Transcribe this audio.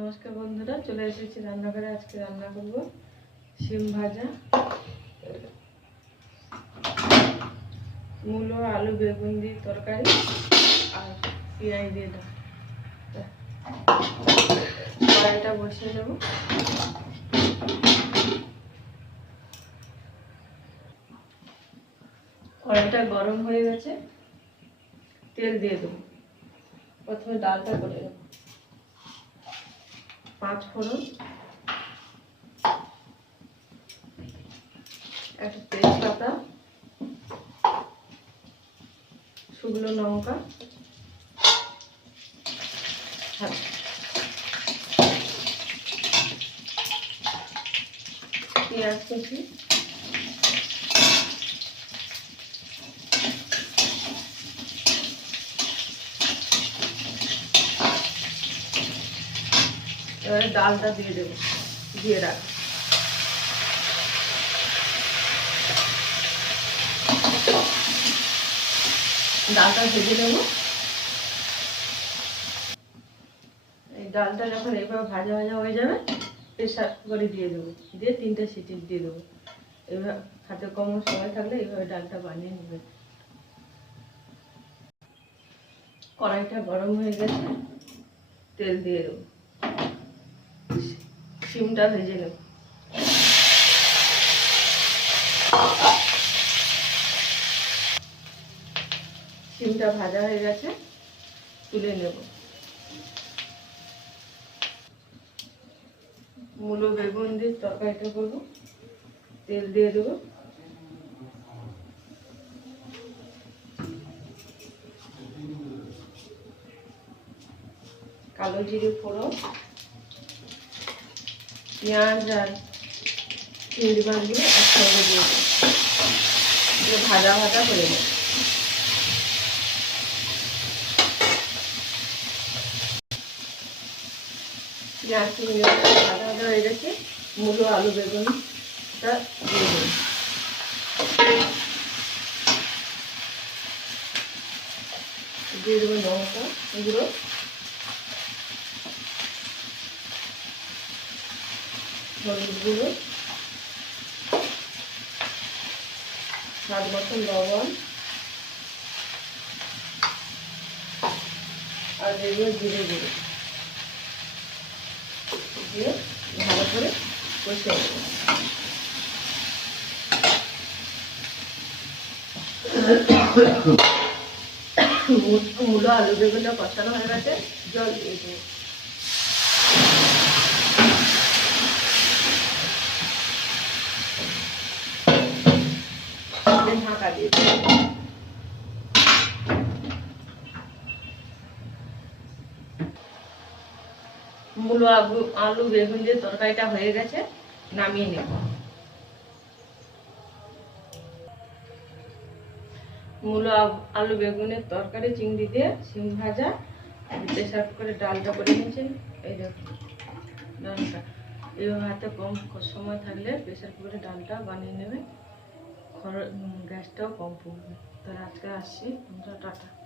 নমস্কার বন্ধুরা, চলে এসেছি রান্নাঘরে। আজকে রান্না করব শিম ভাজা, মূলো, আলু, বেগুন দিয়ে তরকারি আর পেঁয়াজ দিয়ে দাও কড়াইটা বসিয়ে দেবো। কড়াইটা গরম হয়ে গেছে, তেল দিয়ে দেবো। প্রথমে ডালটা করে পাঁচ ফোড়ন একটা তেজপাতা শুকনো লঙ্কা হ্যাঁ। পেঁয়াজ কুচি এবারে ডালটা দিয়ে দেবো, দিয়ে রাখ। ডালটা ভেজে নেব। এই ডালটা যখন এইভাবে ভাজা ভাজা হয়ে যাবে প্রেশার করে দিয়ে দেবো। দিয়ে তিনটে সিটি দিয়ে দেবো। এইভাবে হাতে কম সময় থাকলে এইভাবে ডালটা বানিয়ে নেবে। কড়াইটা গরম হয়ে গেছে, তেল দিয়ে দেবো। সিমটা ভেজে নেব। সিমটা ভাজা হয়ে গেছে, তুলে নেব। মূলো, বেগুন দিয়ে তরকারিটা করব। তেল দিয়ে দেবো। কালো জিরে ফোড়ন। পেঁয়াজ আর চিংড়ি একসঙ্গে দিয়ে দেবো ভাজা ভাজা করে দেবো পেঁয়াজ ভাজা ভাজা হয়ে গেছে। মূলো, আলু বেগুনটা দিয়ে দেবো দিয়ে দেবো লঙ্কা গুঁড়ো হলুদ গুঁড়ো, স্বাদ মতন লবণ, আর দেবো জিরে গুঁড়ো। দিয়ে ভালো করে কষে মূলো আলু বেগুনটা কষানো হয়ে গেছে, জল দিয়ে দেবো ঢাকা দিয়ে মূলো আলু আলু বেগুন দিয়ে তরকারিটা হয়ে গেছে, নামিয়ে নেব। মূলো আলু বেগুনের তরকারি, চিংড়ি দিয়ে সিম ভাজা প্রেশার কুকারে ডালটা করে নিয়েছেন। এই দেখুন, ডালটা। এইভাবে হাতে কম সময় থাকলে প্রেশার কুকারে ডালটা বানিয়ে নেবে খরচ গ্যাসটাও কম পড়বে। তাহলে আজকে আসছি তোমরা টাটা।